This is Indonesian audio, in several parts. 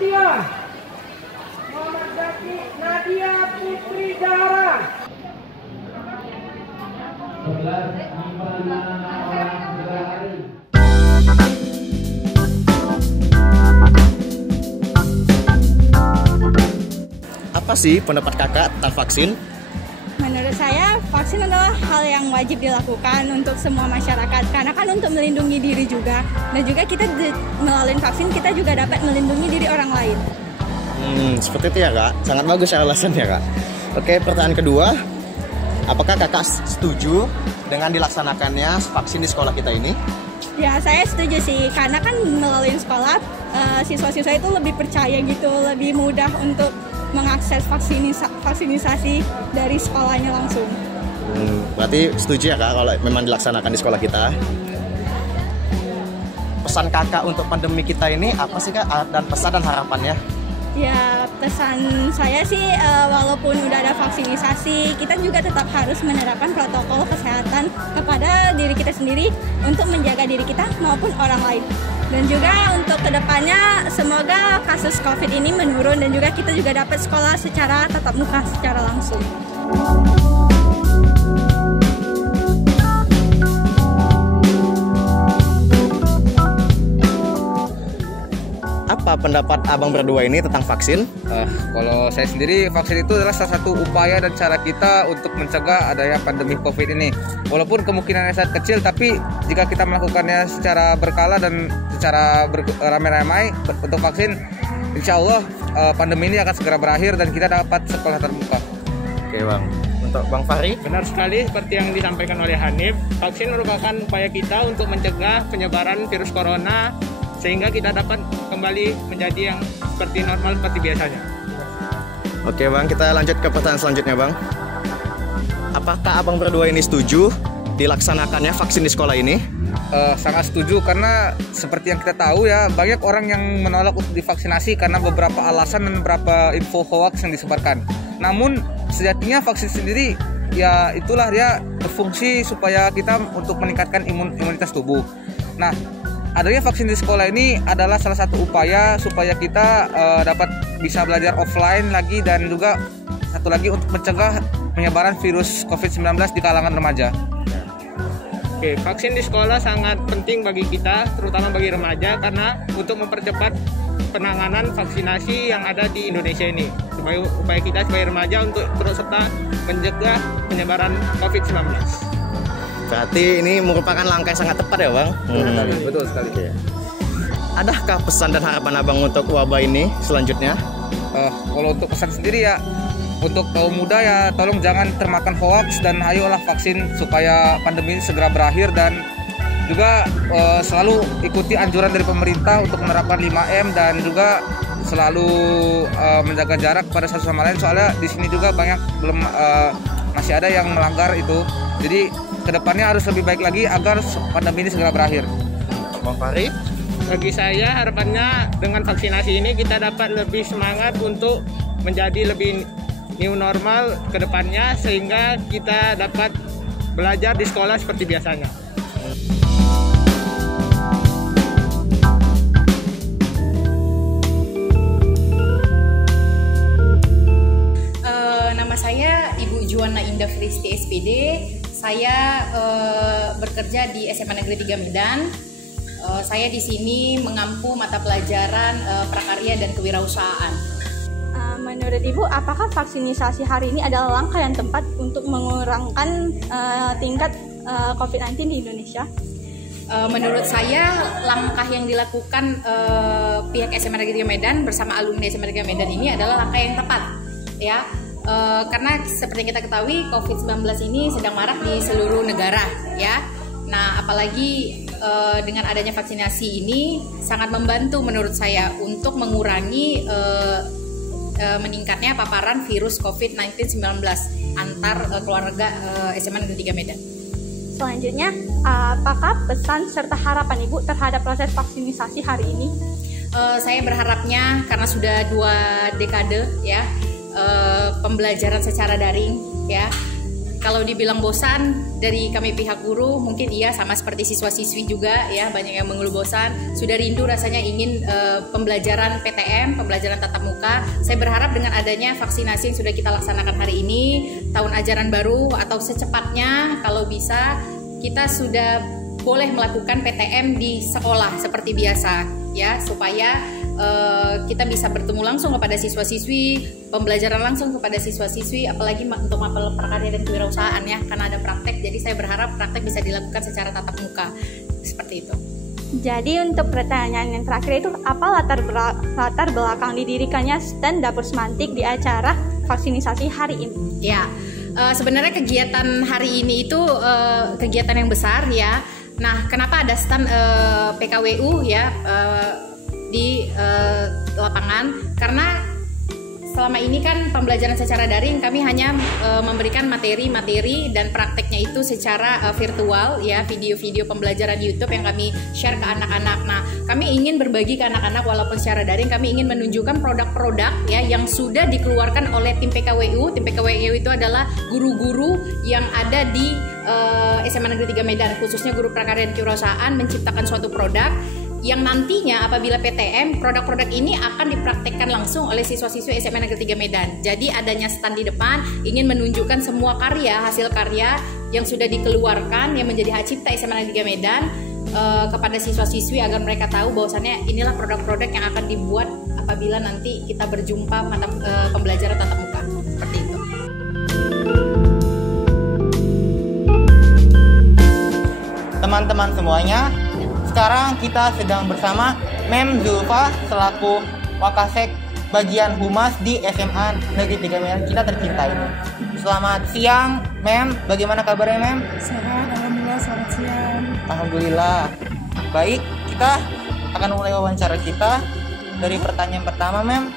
Fatia, Muhammad Zaki Nadia Putri Zahra. 11 gimana orang berhari. Apa sih pendapat kakak tentang vaksin? Menurut saya, vaksin adalah hal yang wajib dilakukan untuk semua masyarakat. Karena kan untuk melindungi diri juga. Dan juga kita melalui vaksin, kita juga dapat melindungi diri orang lain. Seperti itu ya kak. Sangat bagus ya alasannya kak. Oke, pertanyaan kedua. Apakah kakak setuju dengan dilaksanakannya vaksin di sekolah kita ini? Ya, saya setuju sih. Karena kan melalui sekolah, siswa-siswa itu lebih percaya gitu. Lebih mudah untuk mengakses vaksinisasi dari sekolahnya langsung. Berarti setuju ya kak kalau memang dilaksanakan di sekolah kita. Pesan kakak untuk pandemi kita ini apa sih kak, dan pesan dan harapannya? Ya, pesan saya sih walaupun udah ada vaksinisasi, kita juga tetap harus menerapkan protokol kesehatan kepada diri kita sendiri untuk menjaga diri kita maupun orang lain. Dan juga untuk kedepannya semoga kasus COVID ini menurun dan juga kita juga dapat sekolah secara tatap muka secara langsung. Apa pendapat abang berdua ini tentang vaksin? Kalau saya sendiri, vaksin itu adalah salah satu upaya dan cara kita untuk mencegah adanya pandemi COVID ini. Walaupun kemungkinannya sangat kecil, tapi jika kita melakukannya secara berkala dan secara ramai-ramai untuk vaksin, insya Allah pandemi ini akan segera berakhir dan kita dapat sekolah terbuka. Oke bang. Untuk Bang Fahri? Benar sekali seperti yang disampaikan oleh Hanif, vaksin merupakan upaya kita untuk mencegah penyebaran virus corona sehingga kita dapat kembali menjadi yang seperti normal seperti biasanya. Oke bang, kita lanjut ke pertanyaan selanjutnya bang. Apakah abang berdua ini setuju dilaksanakannya vaksin di sekolah ini? Sangat setuju karena seperti yang kita tahu ya, banyak orang yang menolak untuk divaksinasi karena beberapa alasan dan beberapa info hoax yang disebarkan. Namun sejatinya vaksin sendiri ya itulah dia berfungsi supaya kita untuk meningkatkan imunitas tubuh. Nah, adanya vaksin di sekolah ini adalah salah satu upaya supaya kita dapat bisa belajar offline lagi dan juga satu lagi untuk mencegah penyebaran virus COVID-19 di kalangan remaja. Oke, vaksin di sekolah sangat penting bagi kita, terutama bagi remaja, karena untuk mempercepat penanganan vaksinasi yang ada di Indonesia ini. Upaya kita sebagai remaja untuk terus serta mencegah penyebaran COVID-19. Berarti ini merupakan langkah yang sangat tepat ya bang? Betul sekali. Adakah pesan dan harapan abang untuk wabah ini selanjutnya? Kalau untuk pesan sendiri ya, untuk kaum muda ya tolong jangan termakan hoax dan ayolah vaksin supaya pandemi ini segera berakhir, dan juga selalu ikuti anjuran dari pemerintah untuk menerapkan 5M dan juga selalu menjaga jarak pada satu sama lain, soalnya di sini juga banyak masih ada yang melanggar itu. Jadi kedepannya harus lebih baik lagi agar pandemi ini segera berakhir. Bang Fahri? Bagi saya harapannya dengan vaksinasi ini kita dapat lebih semangat untuk menjadi lebih new normal ke depannya sehingga kita dapat belajar di sekolah seperti biasanya. Nama saya Ibu Juwana Indah Fristi SPD. Saya bekerja di SMA Negeri 3 Medan. Saya di sini mengampu mata pelajaran prakarya dan kewirausahaan. Menurut Ibu, apakah vaksinisasi hari ini adalah langkah yang tepat untuk mengurangkan tingkat COVID-19 di Indonesia? Menurut saya, langkah yang dilakukan pihak SMA Negeri 3 Medan bersama alumni SMA Negeri 3 Medan ini adalah langkah yang tepat, ya. Karena seperti yang kita ketahui, COVID-19 ini sedang marak di seluruh negara, ya. Nah, apalagi dengan adanya vaksinasi ini sangat membantu menurut saya untuk mengurangi meningkatnya paparan virus COVID-19 antar keluarga SMA Negeri 3 Medan. Selanjutnya, apakah pesan serta harapan Ibu terhadap proses vaksinisasi hari ini? Saya berharapnya karena sudah 2 dekade ya pembelajaran secara daring ya, Kalau dibilang bosan dari kami pihak guru, mungkin iya, sama seperti siswa-siswi juga ya, banyak yang mengeluh bosan. Sudah rindu rasanya ingin pembelajaran PTM, pembelajaran tatap muka. Saya berharap dengan adanya vaksinasi yang sudah kita laksanakan hari ini, tahun ajaran baru atau secepatnya kalau bisa kita sudah boleh melakukan PTM di sekolah seperti biasa ya, supaya kita bisa bertemu langsung kepada siswa-siswi, pembelajaran langsung kepada siswa-siswi, apalagi untuk mapel prakarya dan kewirausahaan ya, karena ada praktek. Jadi saya berharap praktek bisa dilakukan secara tatap muka seperti itu. Jadi untuk pertanyaan yang terakhir itu, apa latar belakang didirikannya stand Dapur Semantik di acara vaksinasi hari ini? Ya, sebenarnya kegiatan hari ini itu kegiatan yang besar ya. Nah, kenapa ada stand PKWU ya di lapangan? Karena selama ini kan pembelajaran secara daring, kami hanya memberikan materi-materi dan prakteknya itu secara virtual ya, video-video pembelajaran YouTube yang kami share ke anak-anak. Nah, kami ingin berbagi ke anak-anak walaupun secara daring, kami ingin menunjukkan produk-produk ya yang sudah dikeluarkan oleh tim PKWU. Tim PKWU itu adalah guru-guru yang ada di SMA Negeri 3 Medan, khususnya guru prakarya dan kewirausahaan, menciptakan suatu produk yang nantinya apabila PTM, produk-produk ini akan dipraktekkan langsung oleh siswa-siswa SMA Negeri 3 Medan. Jadi adanya stand di depan ingin menunjukkan semua karya, hasil karya yang sudah dikeluarkan yang menjadi hak cipta SMA Negeri 3 Medan kepada siswa-siswi agar mereka tahu bahwasannya inilah produk-produk yang akan dibuat apabila nanti kita berjumpa mata pembelajaran tatap muka. Seperti itu. Teman-teman semuanya, sekarang kita sedang bersama Mem Zulfa selaku Wakasek bagian Humas di SMA Negeri 3 Medan kita tercinta ini. Selamat siang, Mem. Bagaimana kabarnya, Mem? Sehat, alhamdulillah. Selamat siang. Alhamdulillah. Baik, kita akan mulai wawancara kita dari pertanyaan pertama, Mem.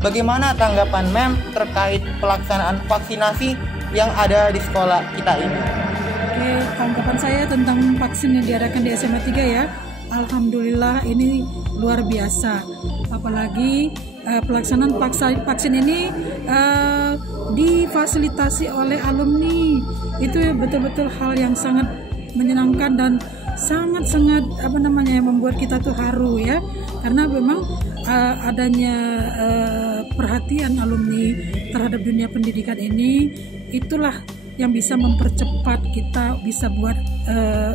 Bagaimana tanggapan Mem terkait pelaksanaan vaksinasi yang ada di sekolah kita ini? Oke, tanggapan saya tentang vaksin yang diadakan di SMA 3 ya, alhamdulillah ini luar biasa. Apalagi pelaksanaan vaksin ini difasilitasi oleh alumni. Itu betul-betul hal yang sangat menyenangkan dan sangat-sangat membuat kita tuh haru ya, karena memang adanya perhatian alumni terhadap dunia pendidikan ini, itulah yang bisa mempercepat kita bisa buat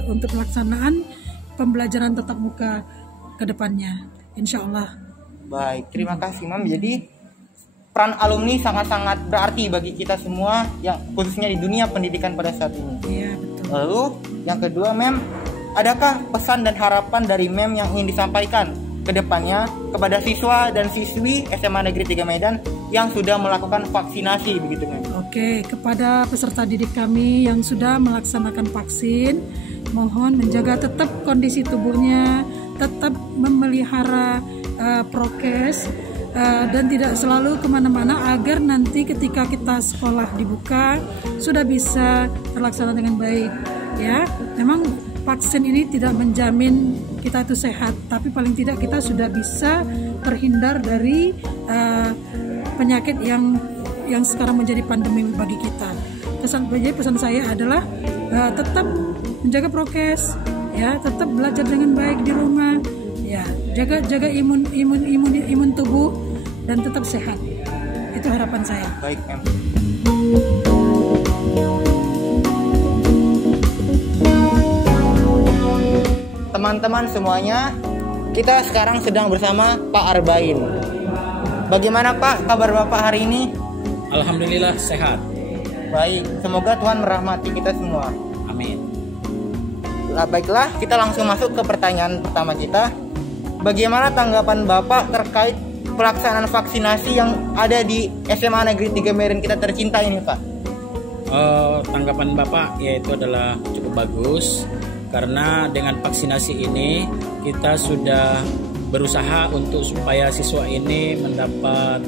untuk pelaksanaan pembelajaran tatap muka ke depannya, insya Allah. Baik, terima kasih, Mam. Jadi peran alumni sangat-sangat berarti bagi kita semua, yang khususnya di dunia pendidikan pada saat ini. Iya, betul. Lalu yang kedua, Mem, adakah pesan dan harapan dari Mem yang ingin disampaikan ke depannya kepada siswa dan siswi SMA Negeri 3 Medan yang sudah melakukan vaksinasi begitu, Mem? Oke, kepada peserta didik kami yang sudah melaksanakan vaksin, mohon menjaga tetap kondisi tubuhnya, tetap memelihara prokes, dan tidak selalu kemana-mana agar nanti ketika kita sekolah dibuka sudah bisa terlaksana dengan baik ya. Memang vaksin ini tidak menjamin kita itu sehat, tapi paling tidak kita sudah bisa terhindar dari penyakit yang sekarang menjadi pandemi bagi kita. Pesan saya adalah tetap menjaga prokes ya, tetap belajar dengan baik di rumah ya, jaga imun tubuh dan tetap sehat. Itu harapan saya. Baik, Mem. Teman-teman semuanya, kita sekarang sedang bersama Pak Arbain. Bagaimana Pak kabar Bapak hari ini? Alhamdulillah sehat. Baik, semoga Tuhan merahmati kita semua. Amin. Baiklah, kita langsung masuk ke pertanyaan pertama kita. Bagaimana tanggapan Bapak terkait pelaksanaan vaksinasi yang ada di SMA Negeri 3 Medan kita tercinta ini, Pak? Tanggapan Bapak yaitu adalah cukup bagus, karena dengan vaksinasi ini kita sudah berusaha untuk supaya siswa ini mendapat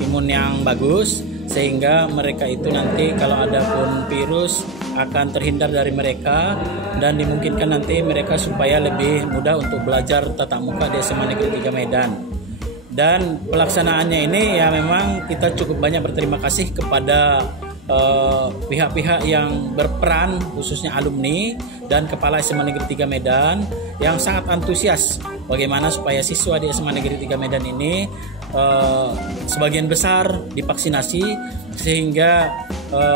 imun yang bagus, sehingga mereka itu nanti kalau ada pun virus akan terhindar dari mereka, dan dimungkinkan nanti mereka supaya lebih mudah untuk belajar tatap muka di SMA Negeri 3 Medan. Dan pelaksanaannya ini ya memang kita cukup banyak berterima kasih kepada pihak-pihak yang berperan, khususnya alumni dan Kepala SMA Negeri 3 Medan yang sangat antusias bagaimana supaya siswa di SMA Negeri 3 Medan ini sebagian besar divaksinasi, sehingga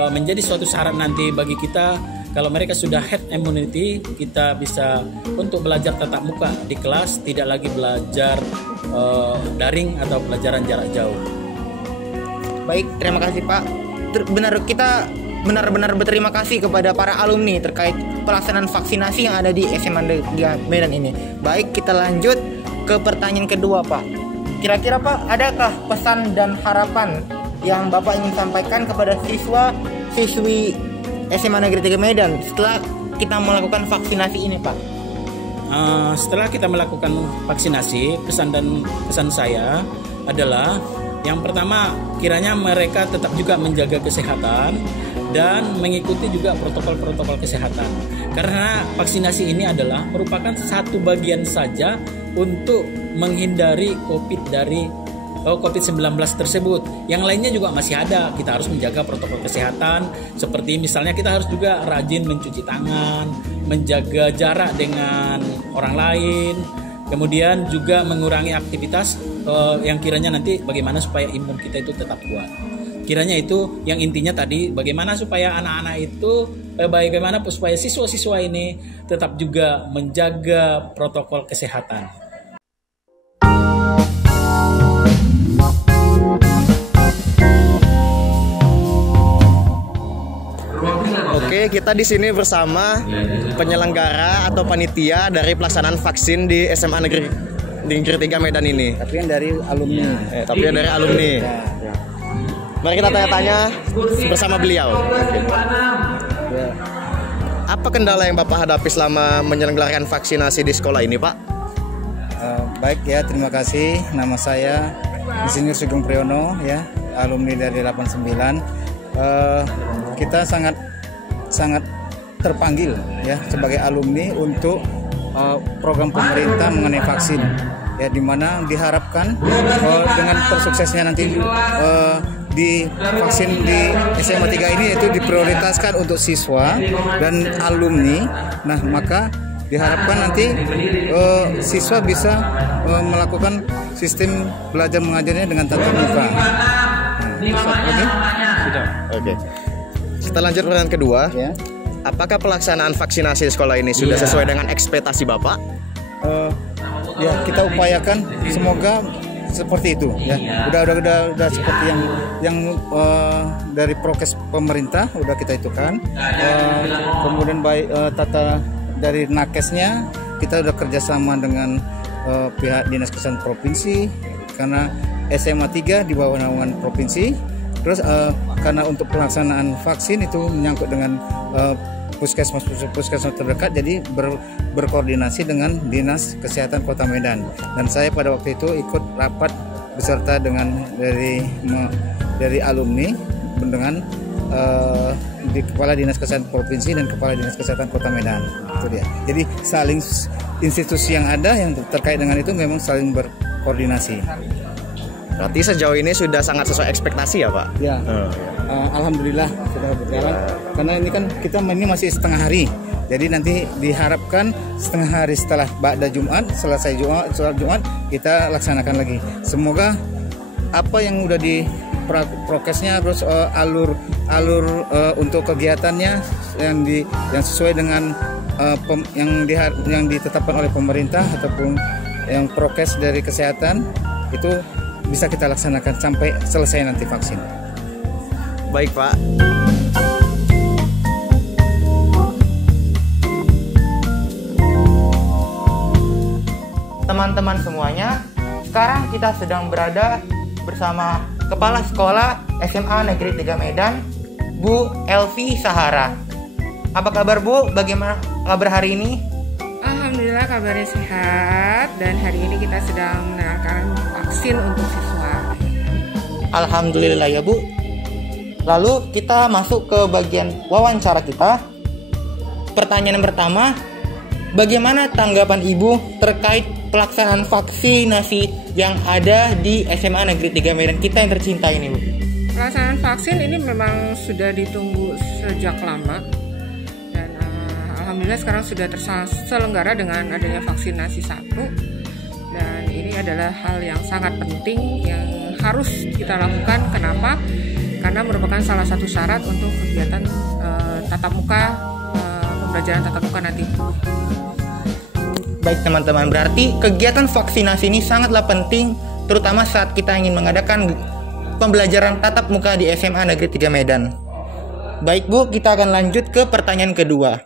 menjadi suatu syarat nanti bagi kita kalau mereka sudah herd immunity, kita bisa untuk belajar tatap muka di kelas, tidak lagi belajar daring atau pelajaran jarak jauh. Baik, terima kasih Pak. Kita benar-benar berterima kasih kepada para alumni terkait pelaksanaan vaksinasi yang ada di SMA Negeri Medan ini. Baik, kita lanjut ke pertanyaan kedua Pak. Kira-kira Pak, adakah pesan dan harapan yang Bapak ingin sampaikan kepada siswi SMA Negeri 3 Medan setelah kita melakukan vaksinasi ini Pak? Setelah kita melakukan vaksinasi, pesan saya adalah yang pertama, kiranya mereka tetap juga menjaga kesehatan dan mengikuti juga protokol-protokol kesehatan. Karena vaksinasi ini adalah merupakan satu bagian saja untuk menghindari COVID-19 tersebut. Yang lainnya juga masih ada. Kita harus menjaga protokol kesehatan, seperti misalnya kita harus juga rajin mencuci tangan, menjaga jarak dengan orang lain, kemudian juga mengurangi aktivitas yang kiranya nanti bagaimana supaya imun kita itu tetap kuat. Kiranya itu yang intinya tadi, bagaimana supaya anak-anak itu, bagaimana supaya siswa-siswa ini tetap juga menjaga protokol kesehatan. Oke, kita di sini bersama penyelenggara atau panitia dari pelaksanaan vaksin di SMA Negeri 3 Medan ini. Tapi yang dari alumni. Mari kita tanya-tanya bersama beliau. Apa kendala yang Bapak hadapi selama menyelenggarakan vaksinasi di sekolah ini, Pak? Baik ya, terima kasih. Nama saya Insinyur Sugeng Priyono, ya, alumni dari 89. Kita sangat terpanggil ya sebagai alumni untuk program pemerintah mengenai vaksin, ya, dimana diharapkan dengan tersuksesnya nanti di vaksin di SMA 3 ini yaitu diprioritaskan untuk siswa dan alumni. Nah, maka diharapkan nanti siswa bisa melakukan sistem belajar mengajarnya dengan tatap muka. Oke. Kita lanjut pertanyaan kedua. Ya. Apakah pelaksanaan vaksinasi di sekolah ini sudah sesuai dengan ekspektasi Bapak? Ya, kita upayakan semoga seperti itu, ya. Udah seperti yang dari prokes pemerintah udah kita itukan. Kemudian baik tata dari nakesnya kita udah kerjasama dengan pihak Dinas Kesehatan Provinsi, karena SMA 3 di bawah naungan provinsi. Terus karena untuk pelaksanaan vaksin itu menyangkut dengan puskesmas terdekat, jadi berkoordinasi dengan Dinas Kesehatan Kota Medan. Dan saya pada waktu itu ikut rapat beserta dengan dari alumni dengan di Kepala Dinas Kesehatan Provinsi dan Kepala Dinas Kesehatan Kota Medan. Itu dia. Jadi saling institusi yang ada yang terkait dengan itu memang saling berkoordinasi. Berarti sejauh ini sudah sangat sesuai ekspektasi ya, Pak? Ya, alhamdulillah sudah berjalan. Karena ini kan kita ini masih setengah hari, jadi nanti diharapkan setengah hari setelah ba'da Jumat, selesai sholat Jumat kita laksanakan lagi. Semoga apa yang udah di prokesnya, terus alur untuk kegiatannya yang sesuai dengan yang ditetapkan oleh pemerintah ataupun yang prokes dari kesehatan itu bisa kita laksanakan sampai selesai nanti vaksin. Baik, Pak. Teman-teman semuanya, sekarang kita sedang berada bersama Kepala Sekolah SMA Negeri 3 Medan, Bu Elvi Sahara. Apa kabar, Bu? Bagaimana kabar hari ini? Alhamdulillah kabarnya sehat, dan hari ini kita sedang menerapkan vaksin untuk siswa. Alhamdulillah ya, Bu. Lalu kita masuk ke bagian wawancara kita. Pertanyaan pertama, bagaimana tanggapan Ibu terkait pelaksanaan vaksinasi yang ada di SMA Negeri 3 Medan kita yang tercinta ini, Bu? Pelaksanaan vaksin ini memang sudah ditunggu sejak lama dan alhamdulillah sekarang sudah terselenggara dengan adanya vaksinasi 1, dan ini adalah hal yang sangat penting yang harus kita lakukan. Kenapa? Karena merupakan salah satu syarat untuk kegiatan tatap muka, pembelajaran tatap muka nanti. Baik teman-teman, berarti kegiatan vaksinasi ini sangatlah penting, terutama saat kita ingin mengadakan pembelajaran tatap muka di SMA Negeri 3 Medan. Baik Bu, kita akan lanjut ke pertanyaan kedua.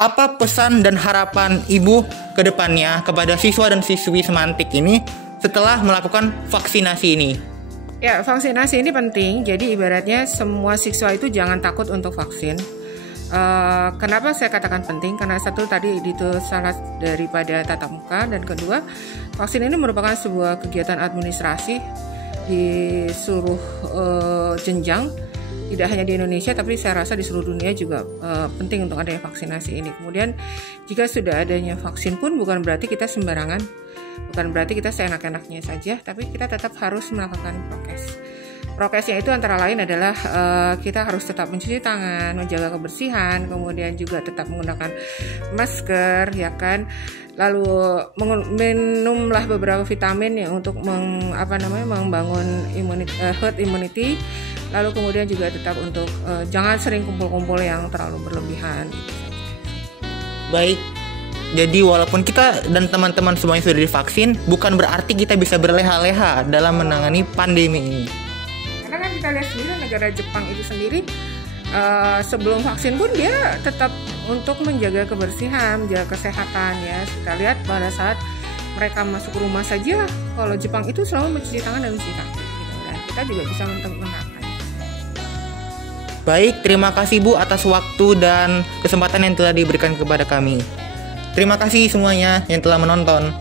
Apa pesan dan harapan Ibu ke depannya kepada siswa dan siswi semantik ini setelah melakukan vaksinasi ini? Ya, vaksinasi ini penting, jadi ibaratnya semua siswa itu jangan takut untuk vaksin. Kenapa saya katakan penting? Karena satu tadi itu salah daripada tatap muka, dan kedua, vaksin ini merupakan sebuah kegiatan administrasi di seluruh jenjang, tidak hanya di Indonesia tapi saya rasa di seluruh dunia juga penting untuk adanya vaksinasi ini. Kemudian jika sudah adanya vaksin pun bukan berarti kita sembarangan, bukan berarti kita seenak-enaknya saja, tapi kita tetap harus melakukan prokes. Prokesnya itu antara lain adalah kita harus tetap mencuci tangan, menjaga kebersihan, kemudian juga tetap menggunakan masker, ya kan. Lalu minumlah beberapa vitamin ya untuk membangun herd immunity. Lalu kemudian juga tetap untuk jangan sering kumpul-kumpul yang terlalu berlebihan. Baik. Jadi walaupun kita dan teman-teman semuanya sudah divaksin, bukan berarti kita bisa berleha-leha dalam menangani pandemi ini. Karena kan kita lihat sendiri negara Jepang itu sendiri sebelum vaksin pun dia tetap untuk menjaga kebersihan, menjaga kesehatan ya. Kita lihat pada saat mereka masuk rumah saja, kalau Jepang itu selalu mencuci tangan dan mencuci kaki. Gitu. Dan kita juga bisa menerapkan. Baik, terima kasih Bu atas waktu dan kesempatan yang telah diberikan kepada kami. Terima kasih semuanya yang telah menonton.